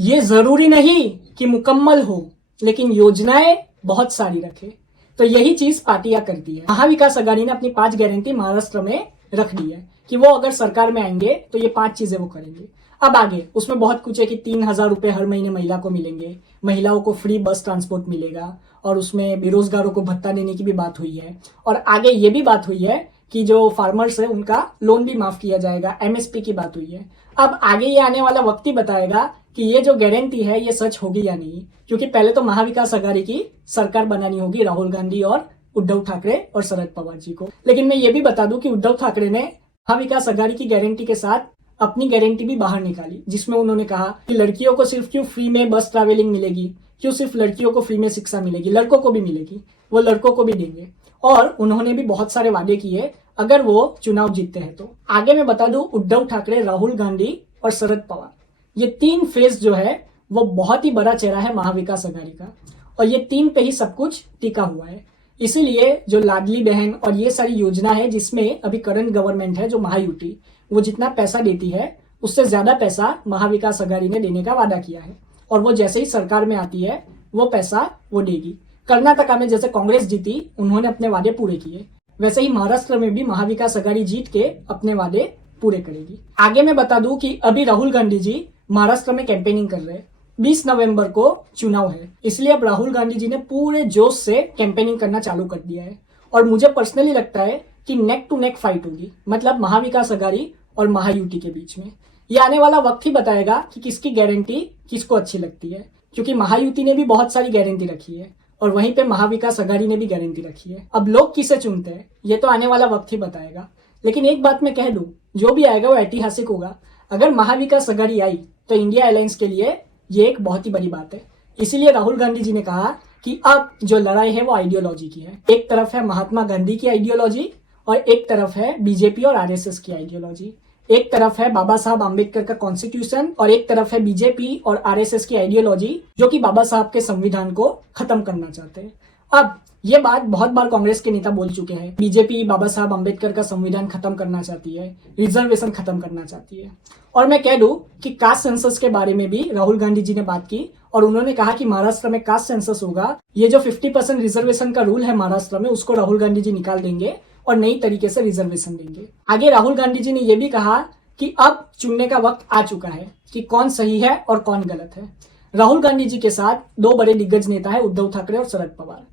ये जरूरी नहीं कि मुकम्मल हो, लेकिन योजनाएं बहुत सारी रखे। तो यही चीज पार्टियां करती है। महाविकास आघाड़ी ने अपनी 5 गारंटी महाराष्ट्र में रख दी है कि वो अगर सरकार में आएंगे तो ये 5 चीजें वो करेंगे। अब आगे उसमें बहुत कुछ है कि 3,000 रुपए हर महीने महिला को मिलेंगे, महिलाओं को फ्री बस ट्रांसपोर्ट मिलेगा, और उसमें बेरोजगारों को भत्ता देने की भी बात हुई है। और आगे ये भी बात हुई है कि जो फार्मर्स है उनका लोन भी माफ किया जाएगा, एमएसपी की बात हुई है। अब आगे ये आने वाला वक्त ही बताएगा कि ये जो गारंटी है ये सच होगी या नहीं, क्योंकि पहले तो महाविकास आघाड़ी की सरकार बनानी होगी राहुल गांधी और उद्धव ठाकरे और शरद पवार जी को। लेकिन मैं ये भी बता दूं कि उद्धव ठाकरे ने महाविकास आघाड़ी की गारंटी के साथ अपनी गारंटी भी बाहर निकाली, जिसमें उन्होंने कहा कि लड़कियों को सिर्फ क्यों फ्री में बस ट्रैवलिंग मिलेगी, क्यों सिर्फ लड़कियों को फ्री में शिक्षा मिलेगी, लड़कों को भी मिलेगी, वो लड़कों को भी देंगे। और उन्होंने भी बहुत सारे वादे किए अगर वो चुनाव जीतते हैं तो। आगे मैं बता दूं, उद्धव ठाकरे, राहुल गांधी और शरद पवार, ये 3 फेज जो है वो बहुत ही बड़ा चेहरा है महाविकास आघाड़ी का, और ये 3 पे ही सब कुछ टिका हुआ है। इसीलिए जो लाडली बहन और ये सारी योजना है जिसमें अभी करंट गवर्नमेंट है जो महायुति, वो जितना पैसा देती है उससे ज्यादा पैसा महाविकास आघाड़ी ने देने का वादा किया है, और वो जैसे ही सरकार में आती है वो पैसा वो देगी। कर्नाटका में जैसे कांग्रेस जीती, उन्होंने अपने वादे पूरे किए, वैसे ही महाराष्ट्र में भी महाविकास आघाड़ी जीत के अपने वादे पूरे करेगी। आगे मैं बता दूं कि अभी राहुल गांधी जी महाराष्ट्र में कैंपेनिंग कर रहे हैं। 20 नवंबर को चुनाव है, इसलिए अब राहुल गांधी जी ने पूरे जोश से कैंपेनिंग करना चालू कर दिया है। और मुझे पर्सनली लगता है कि नेक टू नेक फाइट होगी, मतलब महाविकास आघाड़ी और महायुति के बीच में। ये आने वाला वक्त ही बताएगा कि किसकी गारंटी किसको अच्छी लगती है, क्योंकि महायुति ने भी बहुत सारी गारंटी रखी है और वहीं पे महाविकास आघाड़ी ने भी गारंटी रखी है। अब लोग किसे चुनते हैं ये तो आने वाला वक्त ही बताएगा। लेकिन एक बात मैं कह दूं, जो भी आएगा वो ऐतिहासिक होगा। अगर महाविकास आघाड़ी आई तो इंडिया अलायंस के लिए ये एक बहुत ही बड़ी बात है। इसीलिए राहुल गांधी जी ने कहा कि अब जो लड़ाई है वो आइडियोलॉजी की है। एक तरफ है महात्मा गांधी की आइडियोलॉजी और एक तरफ है बीजेपी और आरएसएस की आइडियोलॉजी। एक तरफ है बाबा साहब आम्बेडकर का कॉन्स्टिट्यूशन और एक तरफ है बीजेपी और आरएसएस की आइडियोलॉजी, जो कि बाबा साहब के संविधान को खत्म करना चाहते हैं। अब ये बात बहुत बार कांग्रेस के नेता बोल चुके हैं, बीजेपी बाबा साहब आम्बेडकर का संविधान खत्म करना चाहती है, रिजर्वेशन खत्म करना चाहती है। और मैं कह दूं कि कास्ट सेंसस के बारे में भी राहुल गांधी जी ने बात की और उन्होंने कहा कि महाराष्ट्र में कास्ट सेंसस होगा। ये जो 50% रिजर्वेशन का रूल है महाराष्ट्र में, उसको राहुल गांधी जी निकाल देंगे और नई तरीके से रिजर्वेशन देंगे। आगे राहुल गांधी जी ने यह भी कहा कि अब चुनने का वक्त आ चुका है कि कौन सही है और कौन गलत है। राहुल गांधी जी के साथ 2 बड़े दिग्गज नेता है, उद्धव ठाकरे और शरद पवार।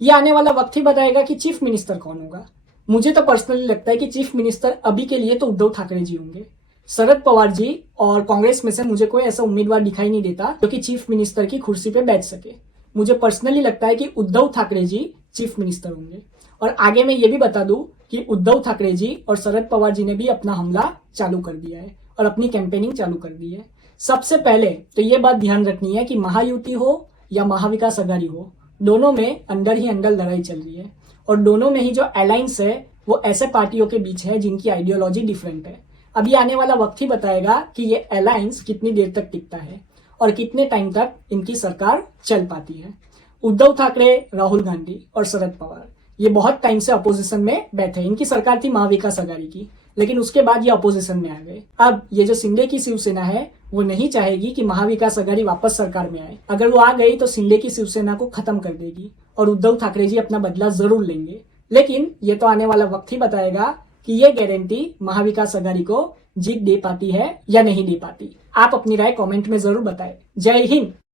ये आने वाला वक्त ही बताएगा कि चीफ मिनिस्टर कौन होगा। मुझे तो पर्सनली लगता है कि चीफ मिनिस्टर अभी के लिए तो उद्धव ठाकरे जी होंगे। शरद पवार जी और कांग्रेस में से मुझे कोई ऐसा उम्मीदवार दिखाई नहीं देता जो कि चीफ मिनिस्टर की कुर्सी पे बैठ सके। मुझे पर्सनली लगता है कि उद्धव ठाकरे जी चीफ मिनिस्टर होंगे। और आगे मैं ये भी बता दूं कि उद्धव ठाकरे जी और शरद पवार जी ने भी अपना हमला चालू कर दिया है और अपनी कैंपेनिंग चालू कर दी है। सबसे पहले तो ये बात ध्यान रखनी है कि महायुति हो या महाविकास आघाड़ी हो, दोनों में अंदर ही अंदर लड़ाई चल रही है और दोनों में ही जो अलायंस है वो ऐसे पार्टियों के बीच है जिनकी आइडियोलॉजी डिफरेंट है। अभी आने वाला वक्त ही बताएगा कि ये अलायंस कितनी देर तक टिकता है और कितने टाइम तक इनकी सरकार चल पाती है। उद्धव ठाकरे, राहुल गांधी और शरद पवार ये बहुत टाइम से अपोजिशन में बैठे। इनकी सरकार थी महाविकास आघाड़ी की, लेकिन उसके बाद ये अपोजिशन में आ गए। अब ये जो शिंदे की शिवसेना है वो नहीं चाहेगी कि महाविकास आघाड़ी वापस सरकार में आए। अगर वो आ गई तो शिंदे की शिवसेना को खत्म कर देगी और उद्धव ठाकरे जी अपना बदला जरूर लेंगे। लेकिन ये तो आने वाला वक्त ही बताएगा कि ये गारंटी महाविकास आघाड़ी को जीत दे पाती है या नहीं दे पाती। आप अपनी राय कमेंट में जरूर बताएं। जय हिंद।